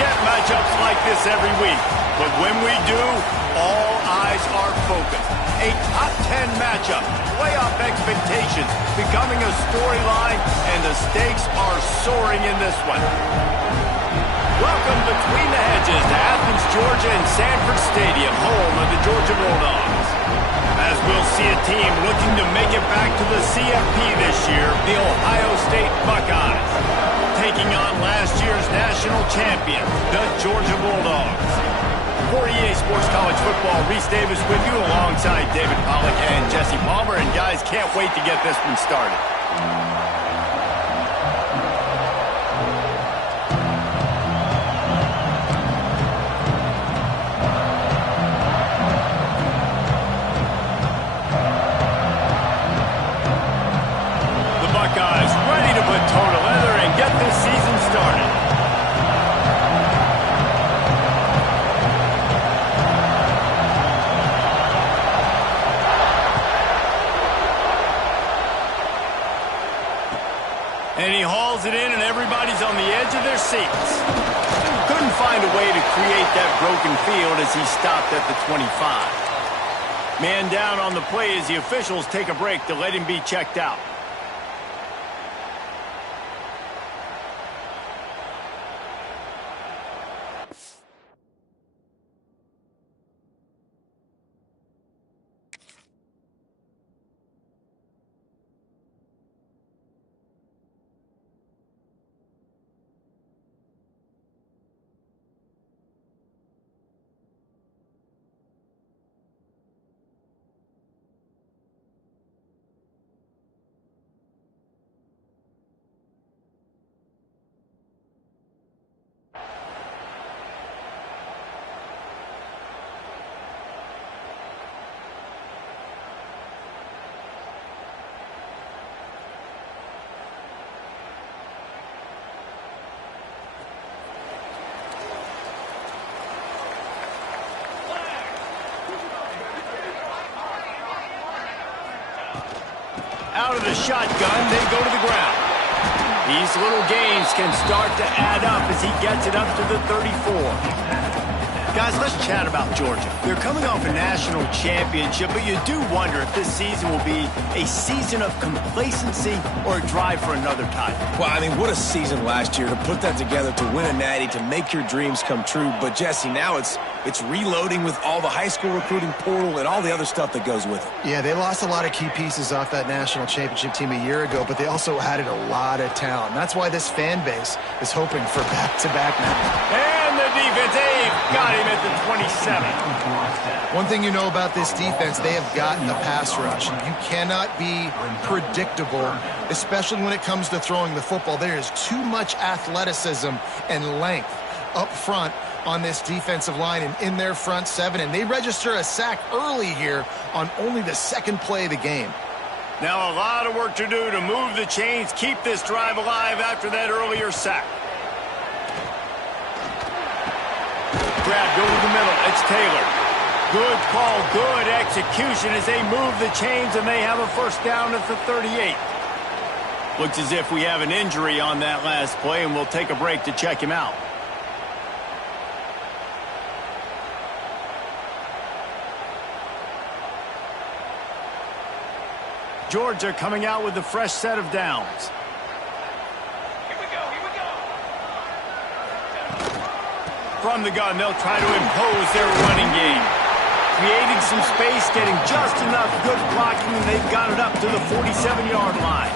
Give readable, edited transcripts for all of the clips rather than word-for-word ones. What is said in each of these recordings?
get matchups like this every week, but when we do, all eyes are focused. A top 10 matchup, playoff expectations becoming a storyline, and the stakes are soaring in this one. Welcome between the hedges to Athens, Georgia and Sanford Stadium, home of the Georgia Bulldogs. As we'll see a team looking to make it back to the CFP this year, the Ohio State Buckeyes, taking on last year's national champion, the Georgia Bulldogs. For EA Sports College Football, Reese Davis with you alongside David Pollack and Jesse Palmer. And guys, can't wait to get this one started. The Buckeyes ready to put toe to leather and get this season started. And he hauls it in, and everybody's on the edge of their seats. Couldn't find a way to create that broken field as he stopped at the 25. Man down on the play as the officials take a break to let him be checked out. Out of the shotgun, they go to the ground. These little gains can start to add up as he gets it up to the 34. Guys, let's chat about Georgia. They're coming off a national championship, but you do wonder if this season will be a season of complacency or a drive for another title. Well, I mean, what a season last year to put that together, to win a natty, to make your dreams come true. But, Jesse, now it's reloading with all the high school recruiting portal and all the other stuff that goes with it. Yeah, they lost a lot of key pieces off that national championship team a year ago, but they also added a lot of talent. That's why this fan base is hoping for back-to-back now. And the defense, they've got him at the 27. One thing you know about this defense, they have gotten the pass rush. You cannot be predictable, especially when it comes to throwing the football. There is too much athleticism and length up front on this defensive line and in their front seven, and they register a sack early here on only the second play of the game. Now a lot of work to do to move the chains, keep this drive alive after that earlier sack. Grab, go to the middle, it's Taylor. Good call, good execution as they move the chains and they have a first down at the 38. Looks as if we have an injury on that last play, and we'll take a break to check him out. Georgia coming out with a fresh set of downs. Here we go. From the gun, they'll try to impose their running game. Creating some space, getting just enough good blocking, and they've got it up to the 47-yard line.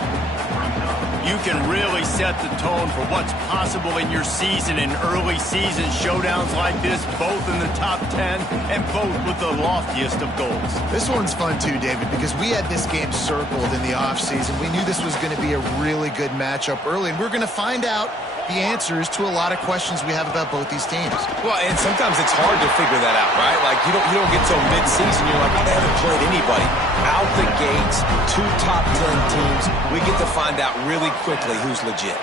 You can really set the tone for what's possible in your season in early season showdowns like this, both in the top 10 and both with the loftiest of goals. This one's fun too, David, because we had this game circled in the offseason. We knew this was going to be a really good matchup early, and we're going to find out the answers to a lot of questions we have about both these teams. Well, and sometimes it's hard to figure that out, right? Like, you don't get till mid-season, you're like, oh, they haven't played anybody. Out the gates, 2 top 10 teams, we get to find out really quickly who's legit.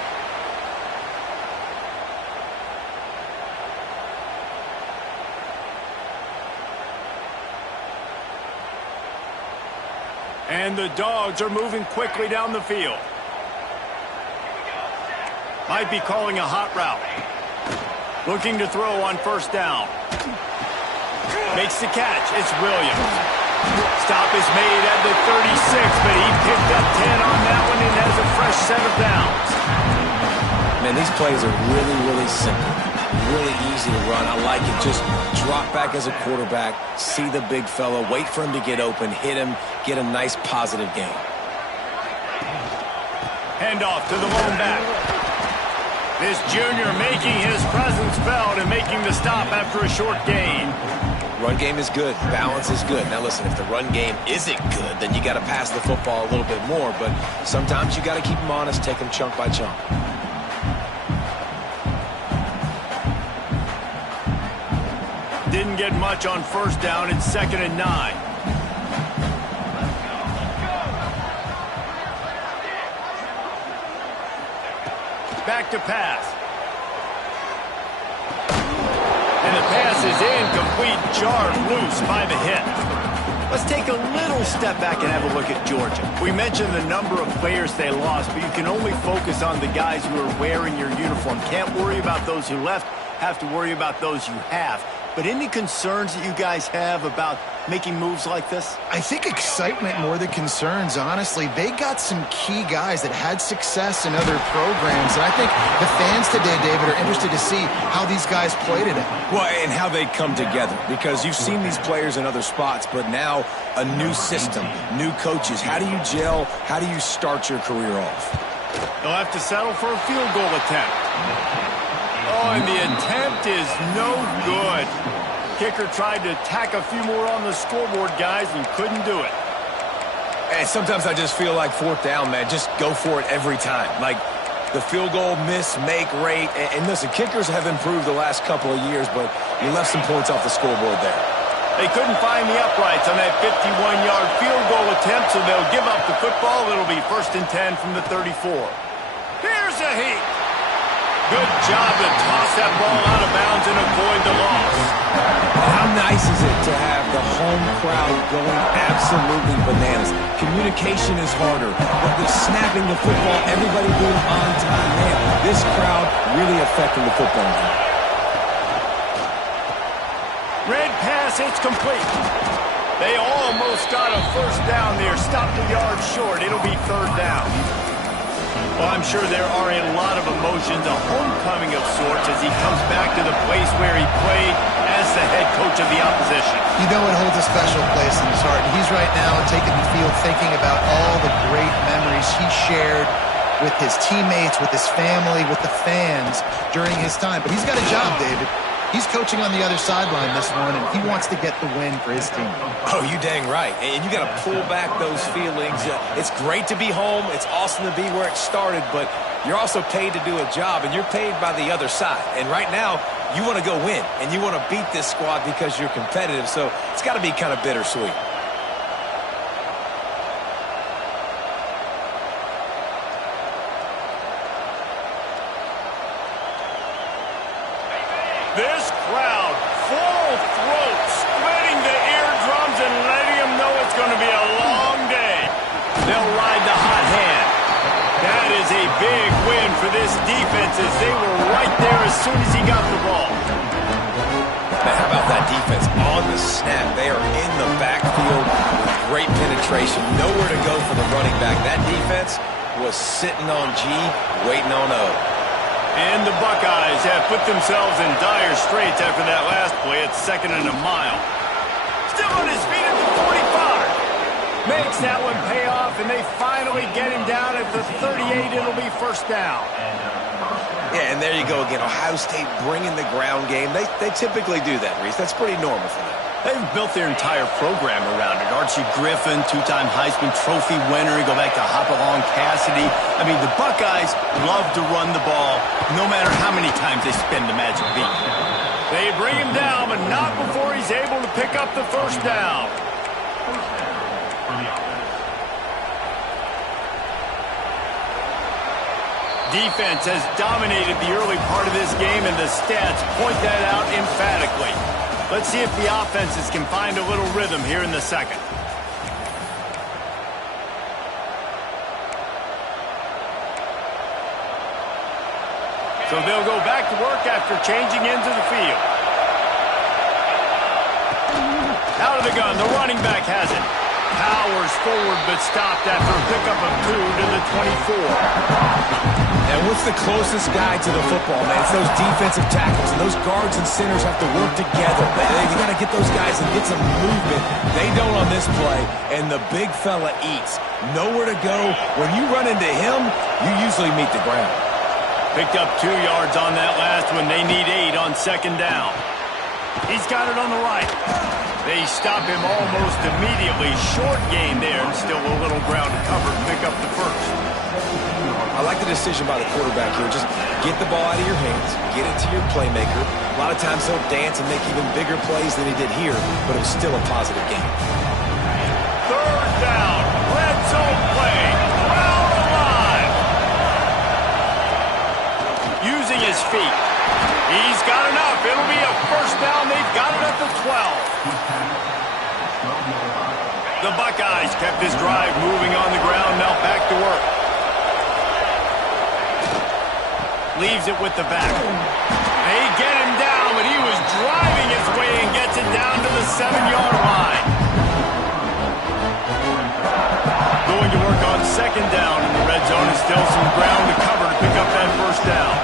And the Dogs are moving quickly down the field. Might be calling a hot route. Looking to throw on first down. Makes the catch. It's Williams. Stop is made at the 36, but he picked up 10 on that one and has a fresh set of downs. Man, these plays are really, really simple. Really easy to run. I like it. Just drop back as a quarterback, see the big fella, wait for him to get open, hit him, get a nice positive gain. Handoff to the lone back. This junior making his presence felt and making the stop after a short gain. Run game is good. Balance is good. Now listen, if the run game isn't good, then you got to pass the football a little bit more. But sometimes you got to keep them honest, take them chunk by chunk. Didn't get much on first down. It's 2nd and 9. Back to pass. And the pass is incomplete, jarred loose by the hit. Let's take a little step back and have a look at Georgia. We mentioned the number of players they lost, but you can only focus on the guys who are wearing your uniform. Can't worry about those who left, have to worry about those you have. But any concerns that you guys have about making moves like this? I think excitement more than concerns, honestly. They got some key guys that had success in other programs, and I think the fans today, David, are interested to see how these guys play today. Well, and how they come together, because you've seen these players in other spots, but now a new system, new coaches. How do you gel? How do you start your career off? They'll have to settle for a field goal attempt. Oh, and the attempt is no good. Kicker tried to tack a few more on the scoreboard, guys, and couldn't do it. And sometimes I just feel like 4th down, man. Just go for it every time. Like the field goal miss, make rate. And listen, kickers have improved the last couple of years, but you left some points off the scoreboard there. They couldn't find the uprights on that 51-yard field goal attempt, so they'll give up the football. It'll be 1st and 10 from the 34. Here's a heat. Good job to toss that ball out of bounds and avoid the loss. How nice is it to have the home crowd going absolutely bananas? Communication is harder, but the snapping the football, everybody being on time, man, this crowd really affecting the football game. Red pass, it's complete. They almost got a first down there, stopped a yard short. It'll be 3rd down. Well, I'm sure there are a lot of emotions, a homecoming of sorts as he comes back to the place where he played as the head coach of the opposition. You know it holds a special place in his heart. And he's right now taking the field thinking about all the great memories he shared with his teammates, with his family, with the fans during his time. But he's got a job, David. He's coaching on the other sideline this one, and he wants to get the win for his team. Oh, you dang right. And you got to pull back those feelings. It's great to be home. It's awesome to be where it started, but you're also paid to do a job, and you're paid by the other side. And right now, you want to go win, and you want to beat this squad because you're competitive, so it's got to be kind of bittersweet. This crowd, full throat, splitting the eardrums and letting them know it's going to be a long day. They'll ride the hot hand. That is a big win for this defense as they were right there as soon as he got the ball. Man, how about that defense on the snap? They are in the backfield with great penetration. Nowhere to go for the running back. That defense was sitting on G, waiting on O. And the Buckeyes have put themselves in dire straits after that last play. It's 2nd and a mile. Still on his feet at the 45. Makes that one pay off, and they finally get him down at the 38. It'll be 1st down. Yeah, and there you go again. Ohio State bringing the ground game. They typically do that, Reese. That's pretty normal for them. They've built their entire program around it. Archie Griffin, 2-time Heisman Trophy winner. You go back to Hopalong Cassidy. I mean, the Buckeyes love to run the ball, no matter how many times they spin the magic beat. They bring him down, but not before he's able to pick up the 1st down. Defense has dominated the early part of this game, and the stats point that out emphatically. Let's see if the offenses can find a little rhythm here in the 2nd. So they'll go back to work after changing into the field. Out of the gun, the running back has it. Powers forward, but stopped after a pickup of 2 to the 24. And what's the closest guy to the football, man? It's those defensive tackles, and those guards and centers have to work together. They got to get those guys and get some movement. They don't on this play, and the big fella eats. Nowhere to go. When you run into him, you usually meet the ground. Picked up 2 yards on that last one. They need 8 on second down. He's got it on the right. They stop him almost immediately. Short gain there, and still a little ground to cover to pick up the first. I like the decision by the quarterback here. Just get the ball out of your hands, get it to your playmaker. A lot of times he'll dance and make even bigger plays than he did here, but it was still a positive game. Third down, red zone play, crowd alive. Using his feet. He's got enough. It'll be a first down. They've got it at the 12. The Buckeyes kept this drive moving on the ground. Now back to work. Leaves it with the back. They get him down, but he was driving his way and gets it down to the 7-yard line. Going to work on second down in the red zone. And still some ground to cover to pick up that first down.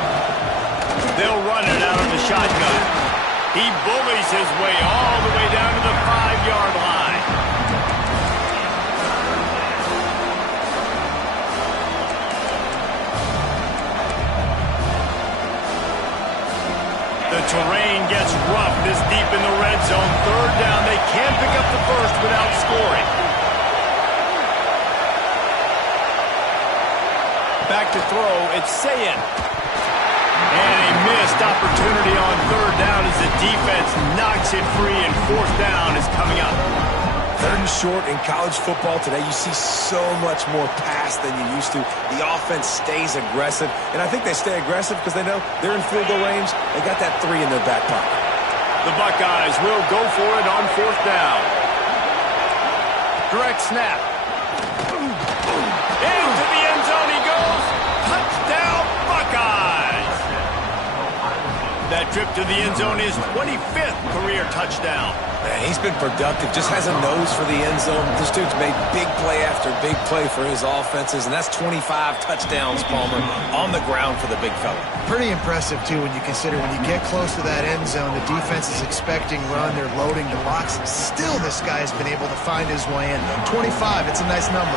They'll run it out of the shotgun. He bullies his way all the way down to the 5-yard line. The terrain gets rough this deep in the red zone. Third down. They can't pick up the first without scoring. Back to throw. It's Sayin. And a missed opportunity on third down as the defense knocks it free, and fourth down is coming up. Third and short in college football today, you see so much more pass than you used to. The offense stays aggressive, and I think they stay aggressive because they know they're in field goal range. They got that 3 in their back pocket. The Buckeyes will go for it on fourth down. Direct snap. Into the end zone he goes. Touchdown, Buckeyes. That trip to the end zone is 25th career touchdown. Man, he's been productive, just has a nose for the end zone. This dude's made big play after big play for his offenses, and that's 25 touchdowns, Palmer, on the ground for the big fella. Pretty impressive, too, when you consider when you get close to that end zone, the defense is expecting run, they're loading the box. Still, this guy's been able to find his way in. 25, it's a nice number.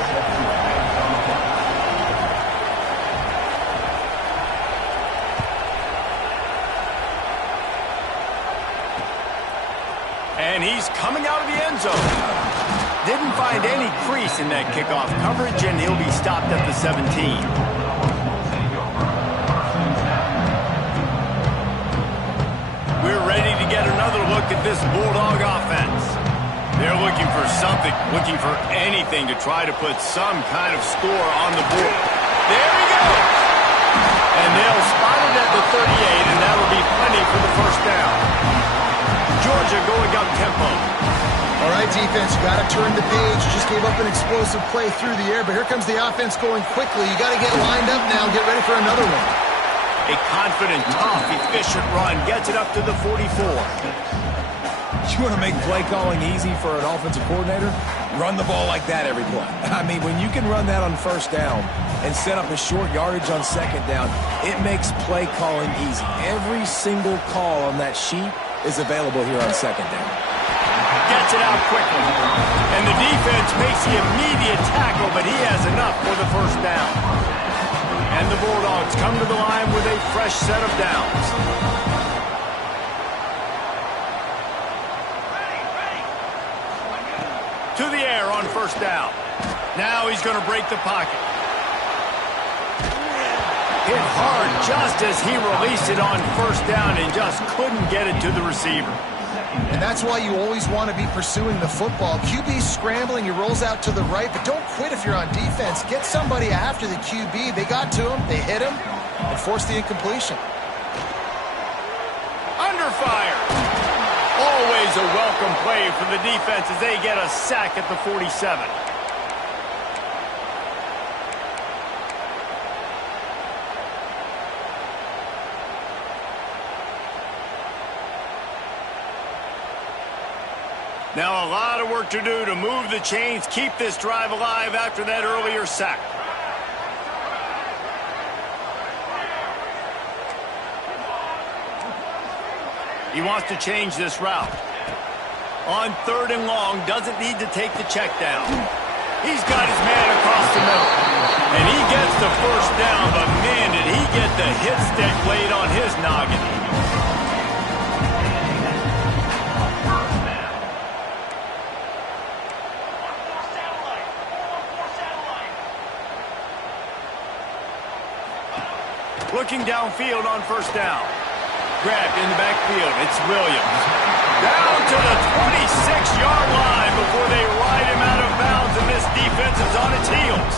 And he's coming out of the end zone. Didn't find any crease in that kickoff coverage, and he'll be stopped at the 17. We're ready to get another look at this Bulldog offense. They're looking for something, looking for anything to try to put some kind of score on the board. There he goes! And they'll spot it at the 38, and that'll be plenty for the first down. Georgia going up tempo. All right, defense, you got to turn the page. You just gave up an explosive play through the air, but here comes the offense going quickly. You got to get lined up now and get ready for another one. A confident, tough, efficient run gets it up to the 44. You want to make play calling easy for an offensive coordinator? Run the ball like that every play. I mean, when you can run that on first down and set up a short yardage on second down, it makes play calling easy. Every single call on that sheet is available here on second down. Gets it out quickly. And the defense makes the immediate tackle, but he has enough for the first down. And the Bulldogs come to the line with a fresh set of downs. To the air on first down. Now he's going to break the pocket. Hit hard just as he released it on first down and just couldn't get it to the receiver. And that's why you always want to be pursuing the football. QB's scrambling, he rolls out to the right, but don't quit if you're on defense. Get somebody after the QB. They got to him, they hit him, and forced the incompletion. Under fire. Always a welcome play for the defense as they get a sack at the 47. Now a lot of work to do to move the chains, keep this drive alive after that earlier sack. He wants to change this route. On 3rd and long, doesn't need to take the check down. He's got his man across the middle. And he gets the first down, but man, did he get the hit stick laid on his noggin. Looking downfield on 1st down. Grabbed in the backfield. It's Williams. Down to the 26-yard line before they ride him out of bounds, and this defense is on its heels.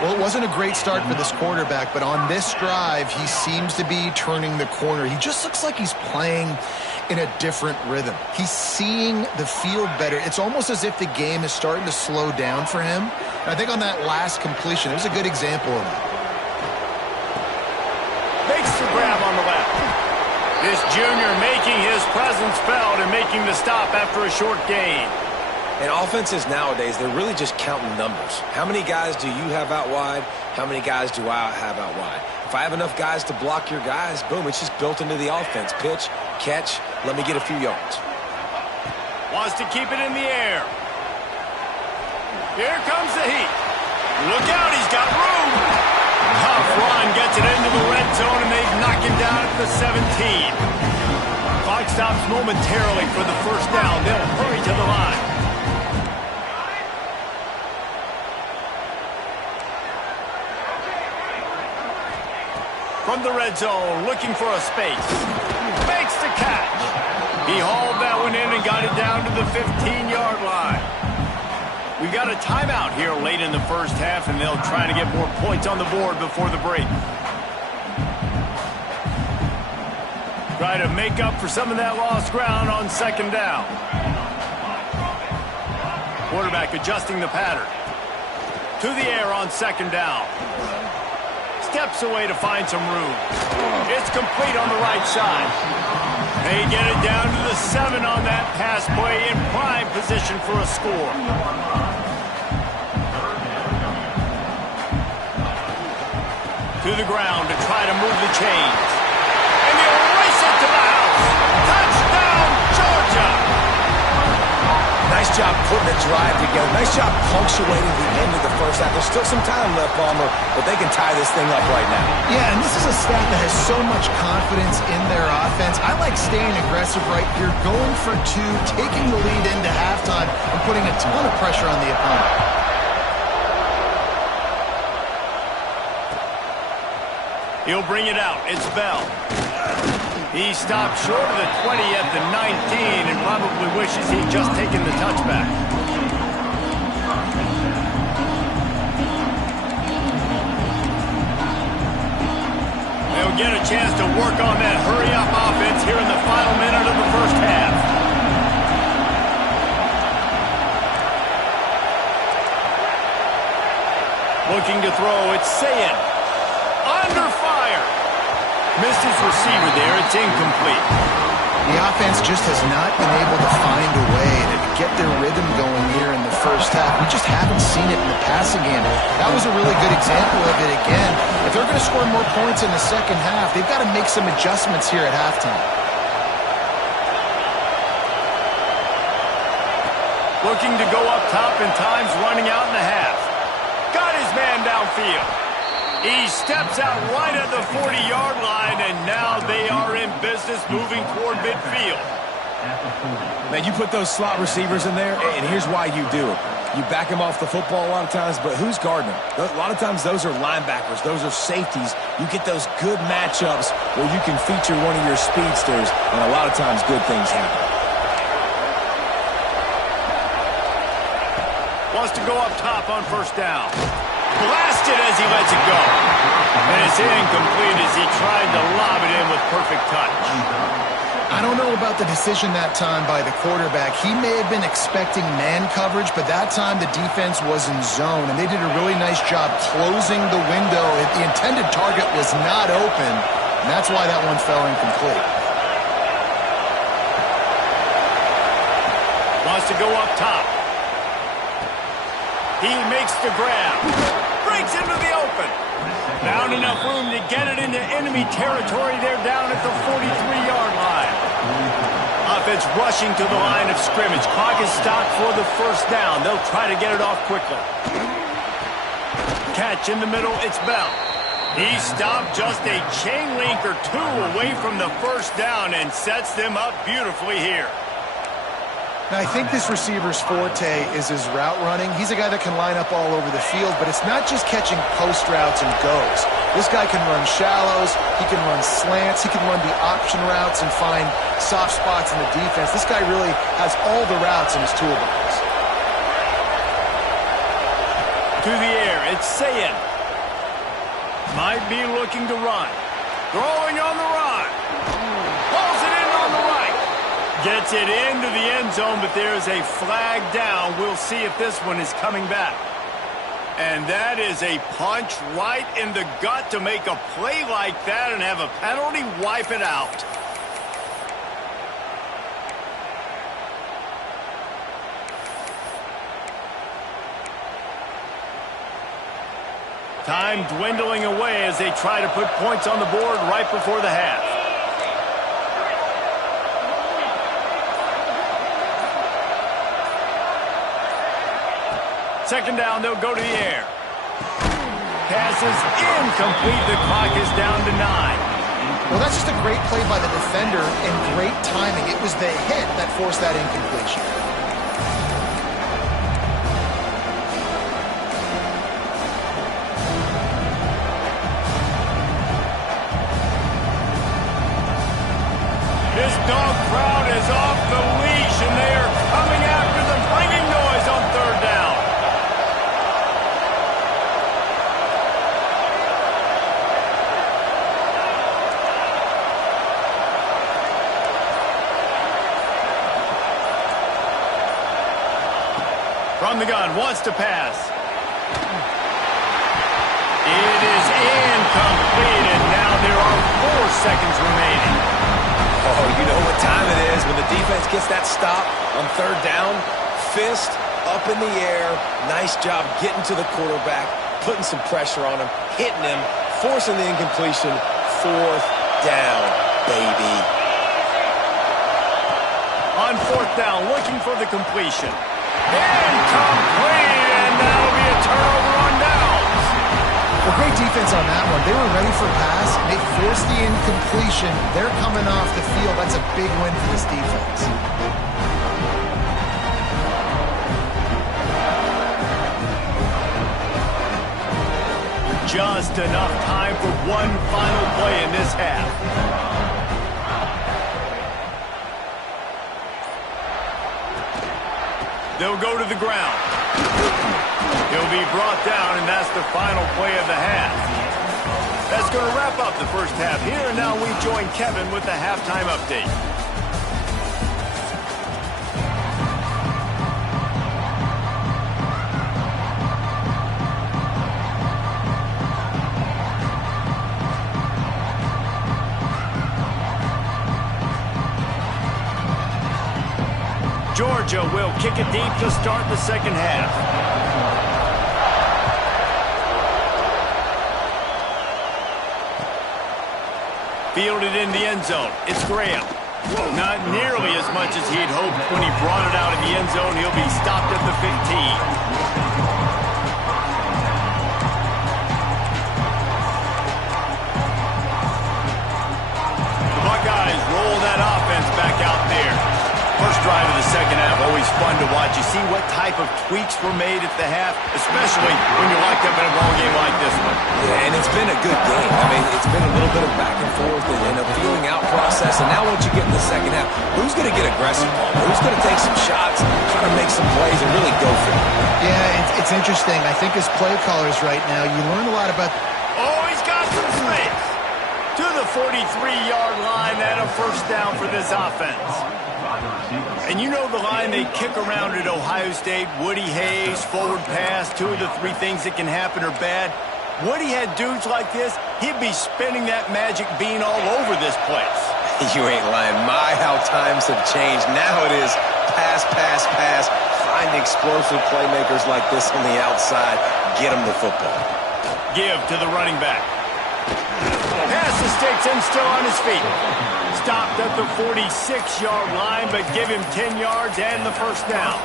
Well, it wasn't a great start for this quarterback, but on this drive, he seems to be turning the corner. He just looks like he's playing in a different rhythm. He's seeing the field better. It's almost as if the game is starting to slow down for him. And I think on that last completion, it was a good example of that. Makes the grab on the left. This junior making his presence felt and making the stop after a short gain. And offenses nowadays, they're really just counting numbers. How many guys do you have out wide? How many guys do I have out wide? If I have enough guys to block your guys, boom, it's just built into the offense. Pitch, catch, let me get a few yards. Wants to keep it in the air. Here comes the heat. Look out, he's got room. Tough run gets it into the red zone, and they knock him down at the 17. Clock stops momentarily for the first down. They'll hurry to the line. From the red zone, looking for a space. Makes the catch. He hauled that one in and got it down to the 15-yard line. We got a timeout here late in the first half, and they'll try to get more points on the board before the break. Try to make up for some of that lost ground on 2nd down. Quarterback adjusting the pattern. To the air on 2nd down. Steps away to find some room. It's complete on the right side. They get it down to the 7 on that pass play, in prime position for a score. To the ground to try to move the chains. And they'll race it to the house. Touchdown, Georgia! Nice job putting a drive together. Nice job punctuating the end of the first half. There's still some time left, Palmer, but they can tie this thing up right now. Yeah, and this is a staff that has so much confidence in their offense. I like staying aggressive right here, going for 2, taking the lead into halftime, and putting a ton of pressure on the opponent. He'll bring it out. It's Bell. He stopped short of the 20 at the 19 and probably wishes he'd just taken the touchback. They'll get a chance to work on that hurry-up offense here in the final minute of the first half. Looking to throw, it's Sayin. Under fire. Missed his receiver there. It's incomplete. The offense just has not been able to find a way to get their rhythm going here in the first half. We just haven't seen it in the passing game. That was a really good example of it again. If they're going to score more points in the second half, they've got to make some adjustments here at halftime. Looking to go up top, and time's running out in the half. Got his man downfield. He steps out right at the 40-yard line, and now they are in business moving toward midfield. Man, you put those slot receivers in there, and here's why you do it. You back them off the football a lot of times, but who's guarding them? A lot of times those are linebackers. Those are safeties. You get those good matchups where you can feature one of your speedsters, and a lot of times good things happen. Wants to go up top on 1st down. Blasted as he lets it go. And it's incomplete as he tried to lob it in with perfect touch. I don't know about the decision that time by the quarterback. He may have been expecting man coverage, but that time the defense was in zone, and they did a really nice job closing the window. The intended target was not open, and that's why that one fell incomplete. to go up top. He makes the grab. Breaks into the open. Found enough room to get it into enemy territory. They're down at the 43-yard line. Offense rushing to the line of scrimmage. Clock is stopped for the first down. They'll try to get it off quickly. Catch in the middle. It's Bell. He stopped just a chain link or two away from the first down and sets them up beautifully here. Now, I think this receiver's forte is his route running. He's a guy that can line up all over the field, but it's not just catching post routes and goes. This guy can run shallows, he can run slants, he can run the option routes and find soft spots in the defense. This guy really has all the routes in his toolbox. To the air, it's Sayin. Might be looking to run. Throwing on the run. Pulls it in on the right. Gets it into the end zone, but there's a flag down. We'll see if this one is coming back. And that is a punch right in the gut to make a play like that and have a penalty wipe it out. Time dwindling away as they try to put points on the board right before the half. Second down, they'll go to the air. Passes incomplete. The clock is down to 9. Well, that's just a great play by the defender and great timing. It was the hit that forced that incompletion. This Dawg crowd is off the leash, and they are coming after them, bringing noise on third down. From the gun, wants to pass. It is incomplete, and now there are 4 seconds remaining. Oh, you know what time it is when the defense gets that stop on third down. Fist up in the air. Nice job getting to the quarterback, putting some pressure on him, hitting him, forcing the incompletion. 4th down, baby. On 4th down, looking for the completion. Incomplete, and that'll be a turnover on downs. Well, great defense on that one. They were ready for a pass. They forced the incompletion. They're coming off the field. That's a big win for this defense. Just enough time for one final play in this half. They'll go to the ground. He'll be brought down, and that's the final play of the half. That's going to wrap up the first half here, and now we join Kevin with the halftime update. Georgia will kick it deep to start the second half. Fielded in the end zone. It's Graham. Not nearly as much as he'd hoped when he brought it out in the end zone. He'll be stopped at the 15. The Buckeyes roll that offense back out there. First drive of the second half, always fun to watch. You see what type of tweaks were made at the half, especially when you're locked up in a ball game like this one. Yeah, and it's been a good game. I mean, it's been a little bit of back and forth and a feeling out process. And now once you get in the second half, who's going to get aggressive, Paul? Who's going to take some shots, try to make some plays, and really go for it? Yeah, it's interesting. I think as play callers right now, you learn a lot about... Oh, he's got some space. To the 43-yard line, and a first down for this offense. And you know the line they kick around at Ohio State, Woody Hayes, forward pass, 2 of the 3 things that can happen are bad. Woody had dudes like this, he'd be spinning that magic bean all over this place. You ain't lying. My, how times have changed. Now it is pass, pass, pass. Find explosive playmakers like this on the outside. Get them the football. Give to the running back. Pass escapes him, still on his feet. Stopped at the 46-yard line, but give him 10 yards and the first down.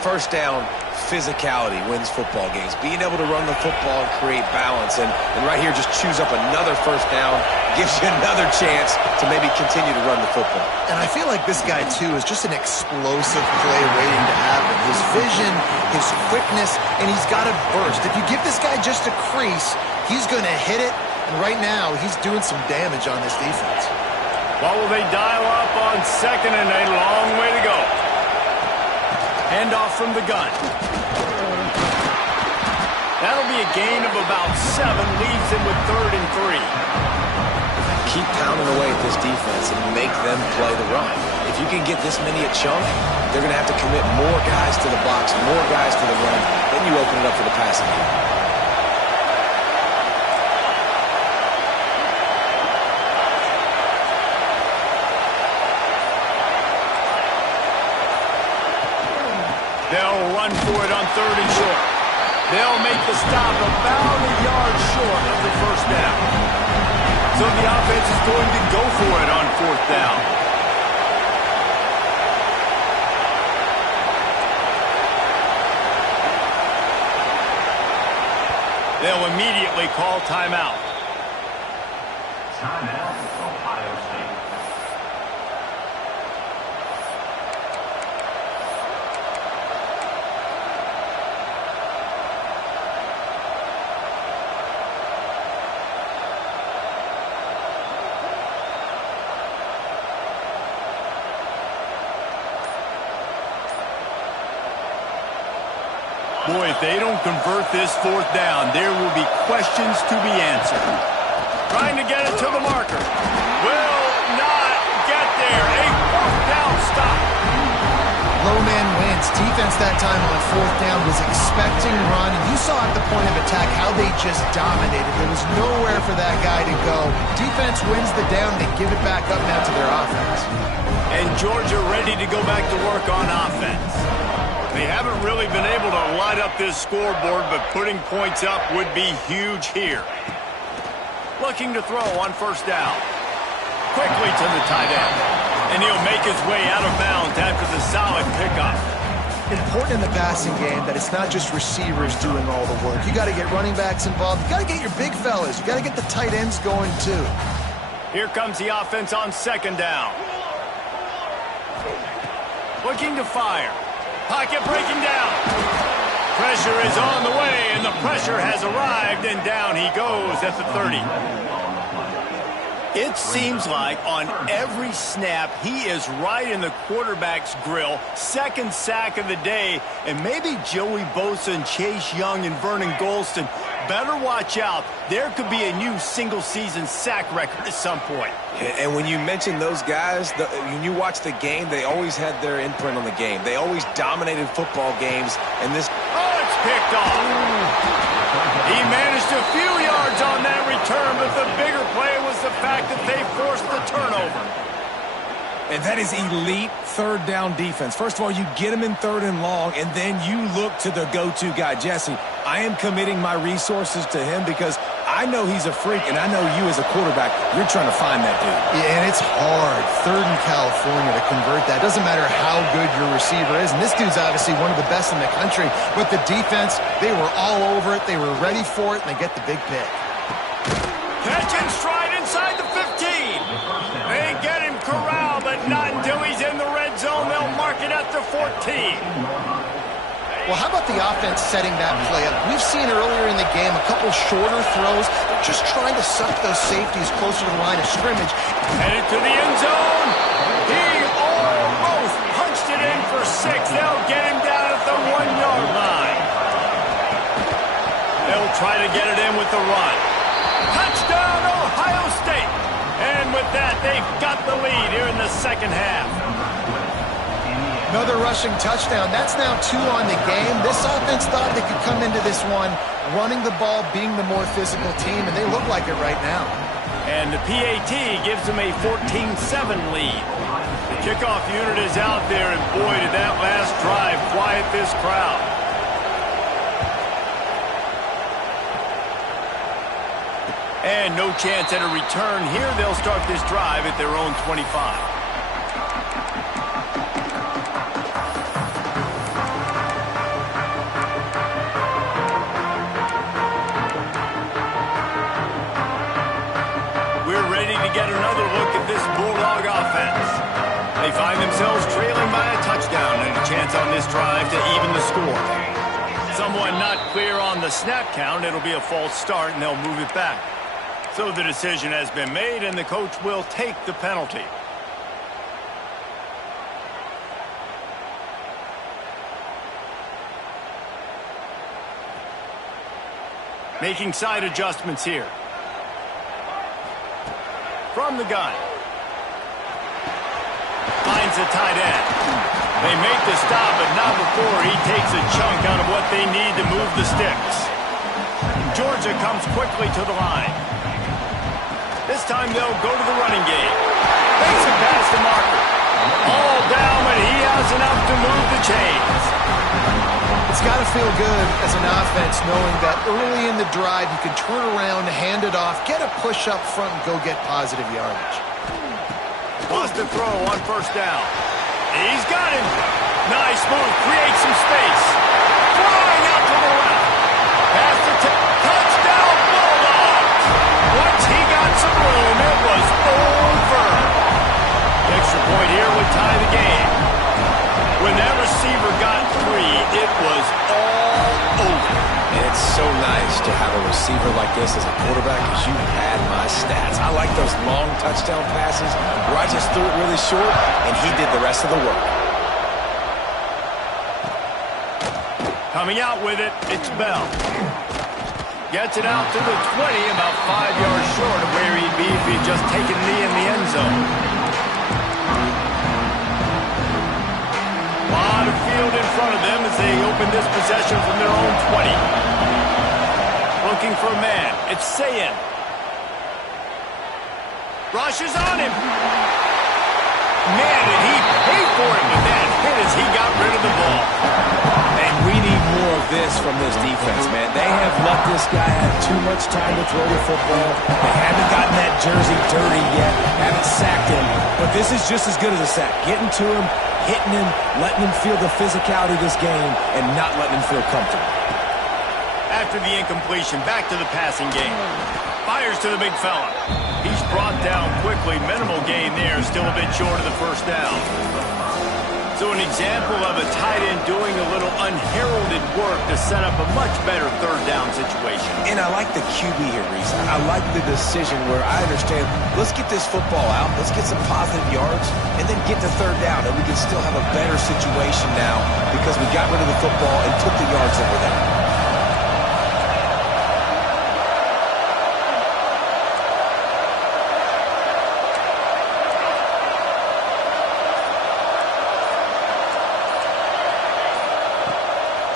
First down, physicality wins football games. Being able to run the football and create balance. And right here, just choose up another first down. Gives you another chance to maybe continue to run the football. And I feel like this guy, too, is just an explosive play waiting to happen. His vision, his quickness, and he's got a burst. If you give this guy just a crease, he's going to hit it. And right now, he's doing some damage on this defense. What will they dial up on second and a long way to go? Handoff from the gun. That'll be a gain of about 7, leaves him with 3rd and 3. Keep pounding away at this defense and make them play the run. If you can get this many a chunk, they're going to have to commit more guys to the box, more guys to the run. Then you open it up for the passing game. They'll run for it on 3rd and short. They'll make the stop about a yard short of the first down. So the offense is going to go for it on 4th down. They'll immediately call timeout. Timeout, Ohio State. Boy, if they don't convert this 4th down, there will be questions to be answered. Trying to get it to the marker. Will not get there. A 4th down stop. Low man wins. Defense that time on 4th down was expecting run, and you saw at the point of attack how they just dominated. There was nowhere for that guy to go. Defense wins the down. They give it back up now to their offense. And Georgia ready to go back to work on offense. They haven't really been able to light up this scoreboard, but putting points up would be huge here. Looking to throw on 1st down. Quickly to the tight end. And he'll make his way out of bounds after the solid pickup. Important in the passing game that it's not just receivers doing all the work. You got to get running backs involved. You got to get your big fellas. You got to get the tight ends going too. Here comes the offense on 2nd down. Looking to fire. Pocket breaking down. Pressure is on the way, and the pressure has arrived, and down he goes at the 30. It seems like on every snap, he is right in the quarterback's grill. 2nd sack of the day, and maybe Joey Bosa and Chase Young and Vernon Golston better watch out. There could be a new single-season sack record at some point. And when you mention those guys, when you watch the game, they always had their imprint on the game. They always dominated football games, and this... Oh, it's picked off. He managed a few yards on that return, but the bigger play was the fact that they forced the turnover. And that is elite 3rd down defense. First of all, you get him in 3rd and long, and then you look to the go-to guy, Jesse. I am committing my resources to him because I know he's a freak, and I know you as a quarterback, you're trying to find that dude. Yeah, and it's hard, 3rd in California, to convert that. Doesn't matter how good your receiver is, and this dude's obviously one of the best in the country, but the defense, they were all over it, they were ready for it, and they get the big pick. Catch and stride inside the 15. They get him corralled, but not until he's in the red zone. They'll mark it at the 14. Well, how about the offense setting that play up? We've seen earlier in the game a couple shorter throws. They're just trying to suck those safeties closer to the line of scrimmage. Headed to the end zone. He almost punched it in for 6. They'll get him down at the 1-yard line. They'll try to get it in with the run. Touchdown, Ohio State. And with that, they've got the lead here in the 2nd half. Another rushing touchdown. That's now 2 on the game. This offense thought they could come into this one running the ball, being the more physical team, and they look like it right now. And the PAT gives them a 14-7 lead. The kickoff unit is out there, and boy, did that last drive quiet this crowd. And no chance at a return here. They'll start this drive at their own 25. Get another look at this Bulldog offense. They find themselves trailing by a touchdown and a chance on this drive to even the score. Someone not clear on the snap count. It'll be a false start, and they'll move it back. So the decision has been made, and the coach will take the penalty. Making side adjustments here. From the gun. Finds the tight end. They make the stop, but not before he takes a chunk out of what they need to move the sticks. Georgia comes quickly to the line. This time they'll go to the running game. Makes it past the marker. All down, but he has enough to move the chains. It's got to feel good as an offense knowing that early in the drive you can turn around, hand it off, get a push up front, and go get positive yardage. Wants to throw on first down. He's got him. Nice move. Creates some space. Flying out to the left. Pass the touchdown Bulldogs. Once he got some room, it was over. Extra point here would tie the game. When that receiver got free, it was all over. And it's so nice to have a receiver like this as a quarterback because you had my stats. I like those long touchdown passes where I just threw it really short and he did the rest of the work. Coming out with it, it's Bell. Gets it out to the 20, about 5 yards short of where he'd be if he'd just taken me in the end zone. A lot of field in front of them as they open this possession from their own 20. Looking for a man. It's Sayin. Rushes on him. Man, did he pay for it with that hit as he got rid of the ball. And we need more of this from this defense, man. They have let this guy have too much time to throw the football. They haven't gotten that jersey dirty yet, haven't sacked him. But this is just as good as a sack. Getting to him, hitting him, letting him feel the physicality of this game, and not letting him feel comfortable. After the incompletion, back to the passing game. Fires to the big fella. He's brought down quickly. Minimal gain there, still a bit short of the first down. So an example of a tight end doing a little unheralded work to set up a much better third down situation. And I like the QB here, Reese. I like the decision where I understand, let's get this football out, let's get some positive yards, and then get to third down, and we can still have a better situation now because we got rid of the football and took the yards over there.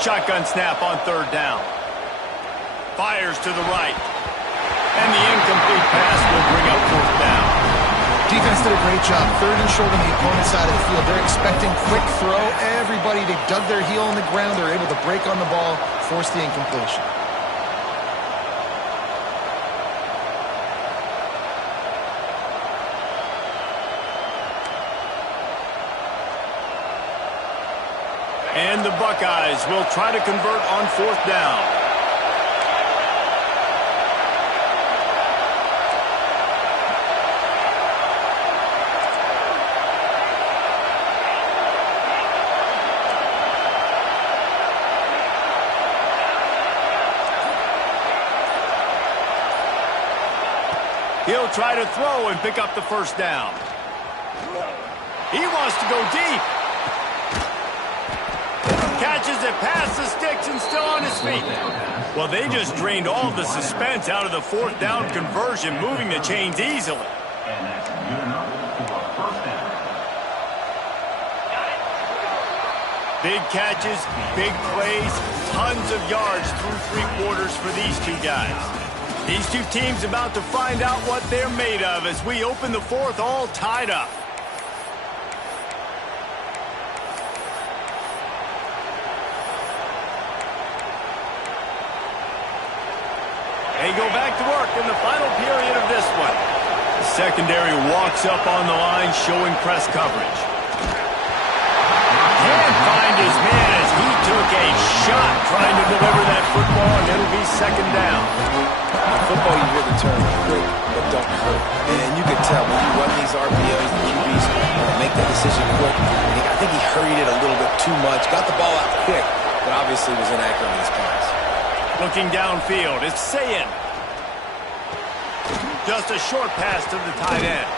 Shotgun snap on third down. Fires to the right. And the incomplete pass will bring up fourth down. Defense did a great job. Third and short on the opponent's side of the field. They're expecting quick throw. Everybody, they dug their heel on the ground. They're able to break on the ball, force the incompletion. And the Buckeyes will try to convert on fourth down. He'll try to throw and pick up the first down. He wants to go deep. Catches it past the sticks and still on his feet. Well, they just drained all the suspense out of the fourth down conversion, moving the chains easily. And that's good enough for a first down. Big catches, big plays, tons of yards through three quarters for these two guys. These two teams about to find out what they're made of as we open the fourth all tied up. They go back to work in the final period of this one. The secondary walks up on the line showing press coverage. Can't find his man as he took a shot trying to deliver that football, and it'll be second down. In football, you hear the term quick, but don't hurt. And you can tell when you run these RPOs, the QBs make that decision quick. I think he hurried it a little bit too much, got the ball out quick, but obviously was inaccurate in his pass. Looking downfield, it's Sayin. Just a short pass to the tight end.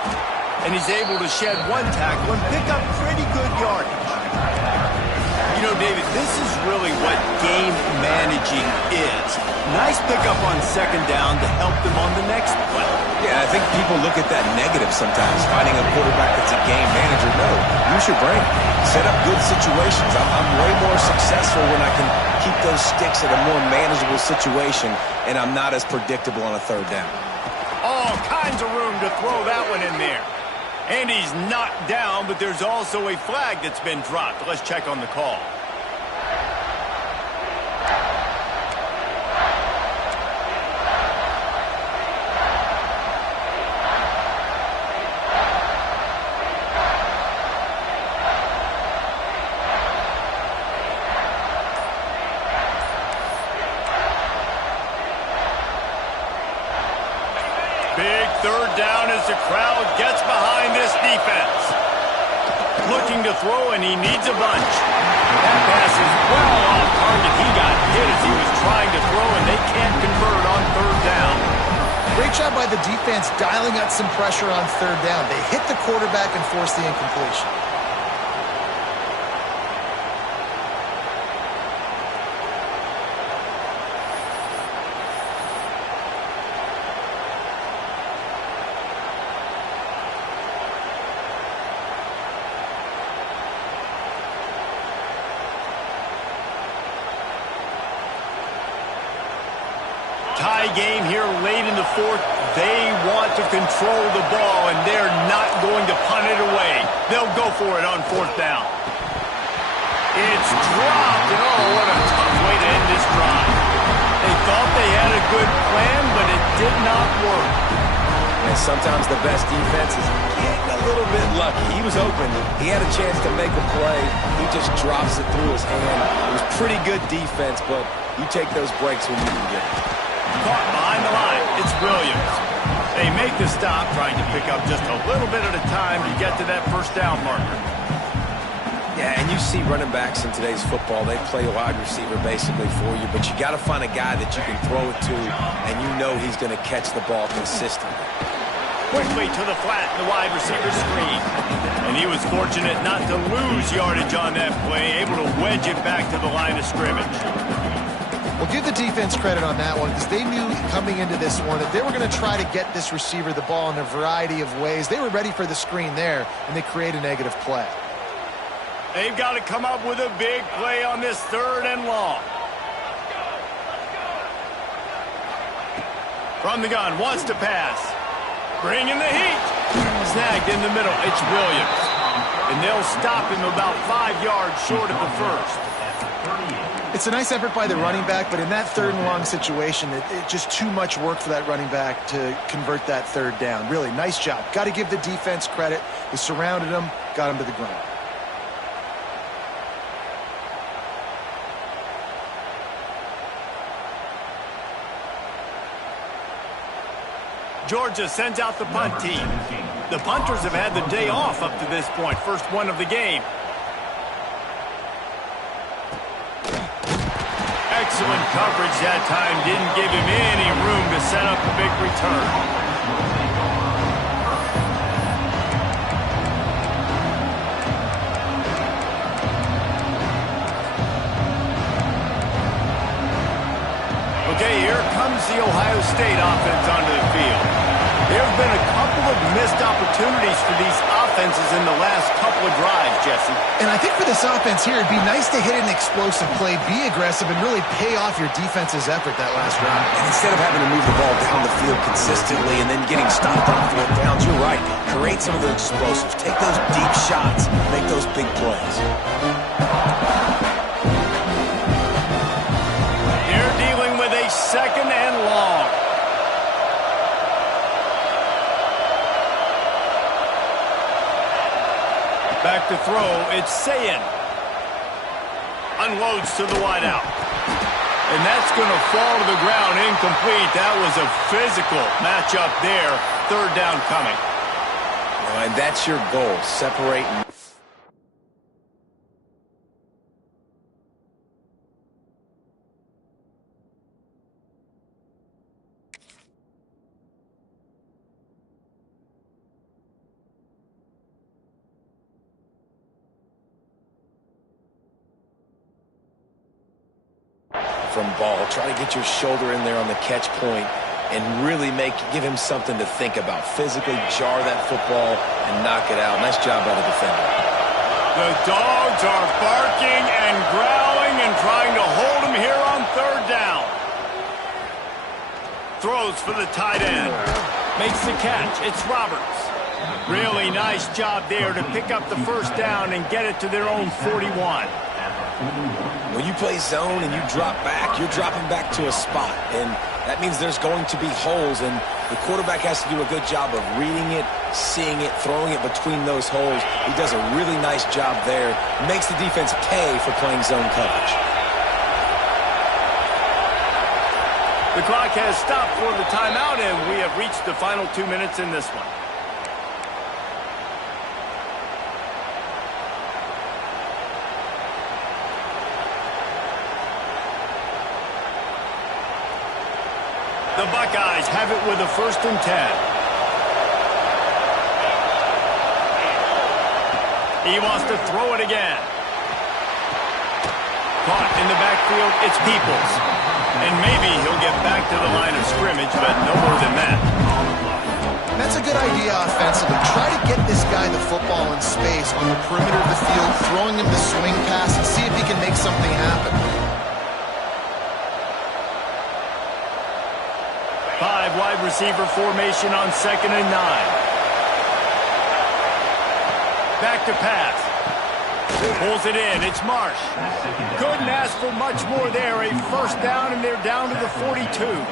And he's able to shed one tackle and pick up pretty good yardage. You know, David, this is really what game managing is. Nice pickup on second down to help them on the next play. Yeah, I think people look at that negative sometimes, finding a quarterback that's a game manager. No, use your brain. Set up good situations. I'm way more successful when I can keep those sticks at a more manageable situation, and I'm not as predictable on a third down. All kinds of room to throw that one in there. And he's knocked down, but there's also a flag that's been dropped. Let's check on the call. Big third down as the crowd gets behind this defense. Looking to throw, and he needs a bunch. That pass is well off target. He got hit as he was trying to throw, and they can't convert on third down. Great job by the defense dialing up some pressure on third down. They hit the quarterback and forced the incompletion. Tie game here late in the fourth. They want to control the ball, and they're not going to punt it away. They'll go for it on fourth down. It's dropped, and oh, what a tough way to end this drive. They thought they had a good plan, but it did not work. And sometimes the best defense is getting a little bit lucky. He was open. He had a chance to make a play. He just drops it through his hand. It was pretty good defense, but you take those breaks when you can get it. Caught behind the line. It's Williams. They make the stop, trying to pick up just a little bit at a time to get to that first down marker. Yeah, and you see running backs in today's football, they play wide receiver basically for you, but you got to find a guy that you can throw it to, and you know he's going to catch the ball consistently. Quickly to the flat, the wide receiver screen. And he was fortunate not to lose yardage on that play, able to wedge it back to the line of scrimmage. Well, give the defense credit on that one because they knew coming into this one that they were going to try to get this receiver the ball in a variety of ways. They were ready for the screen there, and they create a negative play. They've got to come up with a big play on this third and long. From the gun, wants to pass. Bringing the heat. Snagged in the middle. It's Williams. And they'll stop him about 5 yards short of the first. It's a nice effort by the running back, but in that third and long situation, it's just too much work for that running back to convert that third down. Really, nice job. Got to give the defense credit. They surrounded him, got him to the ground. Georgia sends out the punt team. The punters have had the day off up to this point. First one of the game. Excellent coverage that time. Didn't give him any room to set up a big return. Okay, here comes the Ohio State offense onto the field. There have been a couple of missed opportunities for these offenses offenses in the last couple of drives, Jesse. And I think for this offense here, it'd be nice to hit an explosive play, be aggressive, and really pay off your defense's effort that last drive. And instead of having to move the ball down the field consistently and then getting stopped on 4th downs, you're right. Create some of the explosives. Take those deep shots. Make those big plays. They're dealing with a 2nd and long. Back to throw, it's Sayin. Unloads to the wideout. And that's going to fall to the ground incomplete. That was a physical matchup there. 3rd down coming. And that's your goal, separating. From ball, try to get your shoulder in there on the catch point and really give him something to think about. Physically jar that football and knock it out. Nice job by the defender. The Dogs are barking and growling and trying to hold him here on 3rd down. Throws for the tight end. Makes the catch. It's Roberts. Really nice job there to pick up the 1st down and get it to their own 41. When you play zone and you drop back, you're dropping back to a spot. And that means there's going to be holes, and the quarterback has to do a good job of reading it, seeing it, throwing it between those holes. He does a really nice job there. Makes the defense pay for playing zone coverage. The clock has stopped for the timeout, and we have reached the final 2 minutes in this one. The Buckeyes have it with a 1st and 10. He wants to throw it again. Caught in the backfield, it's Peoples. And maybe he'll get back to the line of scrimmage, but no more than that. That's a good idea offensively. Try to get this guy the football in space on the perimeter of the field, throwing him the swing pass, and see if he can make something happen. 5 wide receiver formation on 2nd and 9. Back to pass. Pulls it in. It's Marsh. Couldn't ask for much more there. A 1st down, and they're down to the 42.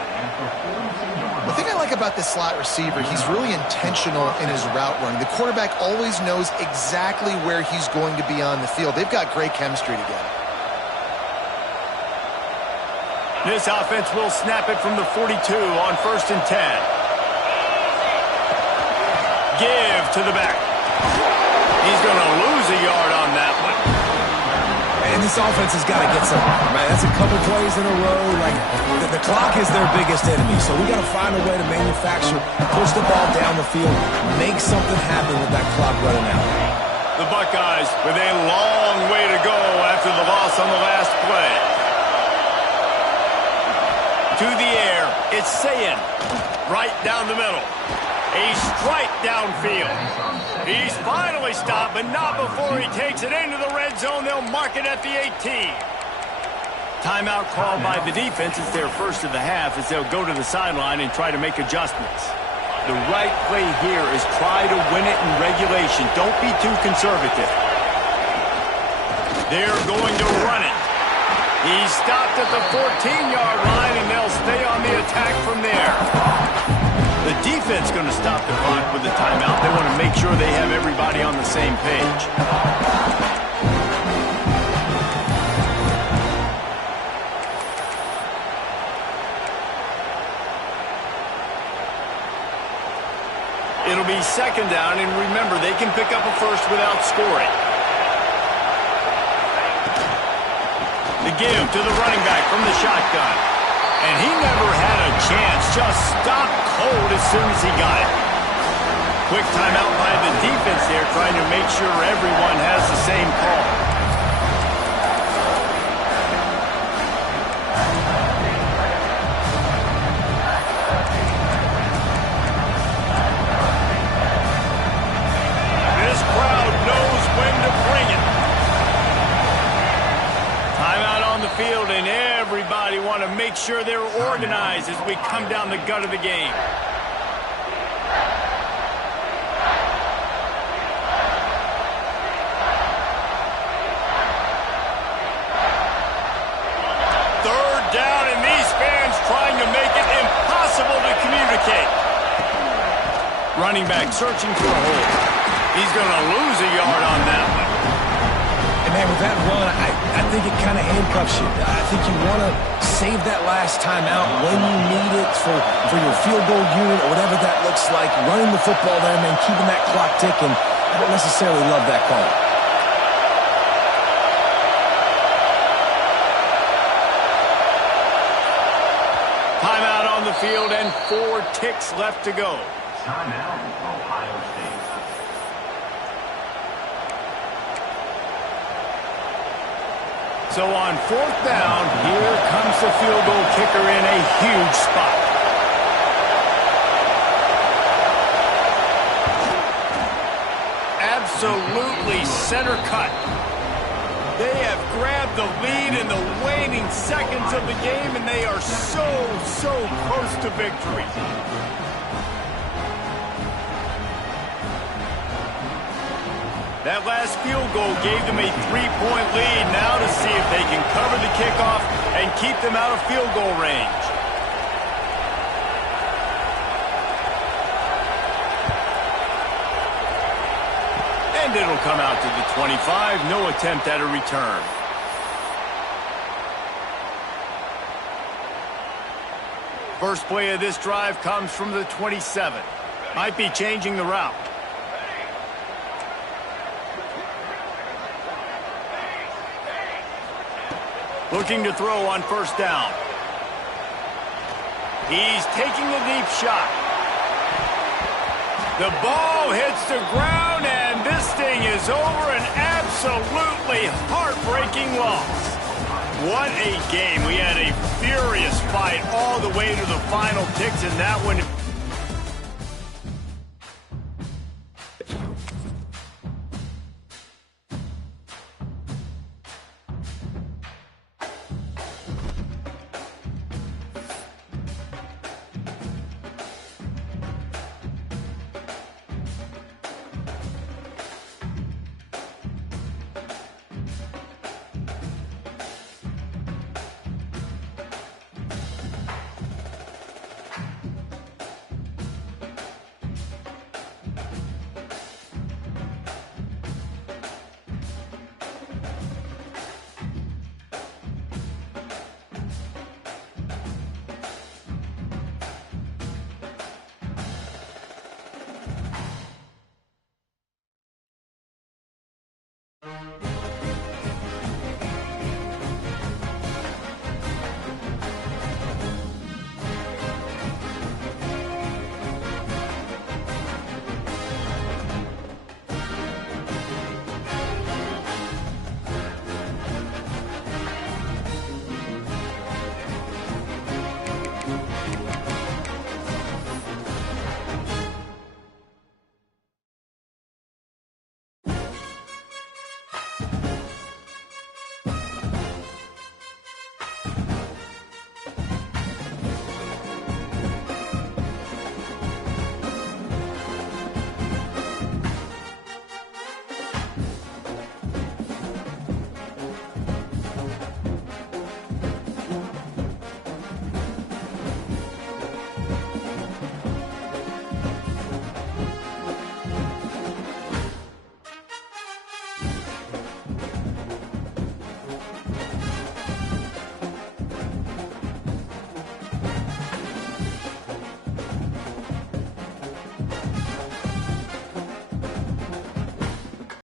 The thing I like about this slot receiver, he's really intentional in his route running. The quarterback always knows exactly where he's going to be on the field. They've got great chemistry together. This offense will snap it from the 42 on 1st and 10. Give to the back. He's going to lose a yard on that one. And this offense has got to get something. Right? That's a couple plays in a row. Like the clock is their biggest enemy, so we got to find a way to manufacture, push the ball down the field, make something happen with that clock running out. The Buckeyes with a long way to go after the loss on the last play. To the air, it's Sayin. Right down the middle. A strike downfield. He's finally stopped, but not before he takes it into the red zone. They'll mark it at the 18. Timeout called by the defense. It's their 1st of the half as they'll go to the sideline and try to make adjustments. The right play here is try to win it in regulation. Don't be too conservative. They're going to run it. He's stopped at the 14-yard line, and they'll stay on the attack from there. The defense going to stop the clock with the timeout. They want to make sure they have everybody on the same page. It'll be 2nd down, and remember, they can pick up a 1st without scoring. The give to the running back from the shotgun. And he never had a chance. Just stopped cold as soon as he got it. Quick timeout by the defense there, trying to make sure everyone has the same call. This want to make sure they're organized as we come down the gut of the game. Third down, and these fans trying to make it impossible to communicate. Running back searching for a hole. He's going to lose a yard on that one. And, man, with that run, I think it kind of handcuffs you. I think you want to save that last time out when you need it for your field goal unit or whatever that looks like. Running the football there, man, keeping that clock ticking. I don't necessarily love that call. Timeout on the field and 4 ticks left to go. Timeout, Ohio State. So on 4th down, here comes the field goal kicker in a huge spot. Absolutely center cut. They have grabbed the lead in the waning seconds of the game, and they are so close to victory. That last field goal gave them a 3-point lead. Now to see if they can cover the kickoff and keep them out of field goal range. And it'll come out to the 25. No attempt at a return. First play of this drive comes from the 27. Might be changing the route. Looking to throw on 1st down. He's taking a deep shot. The ball hits the ground, and this thing is over. An absolutely heartbreaking loss. What a game. We had a furious fight all the way to the final ticks in that one.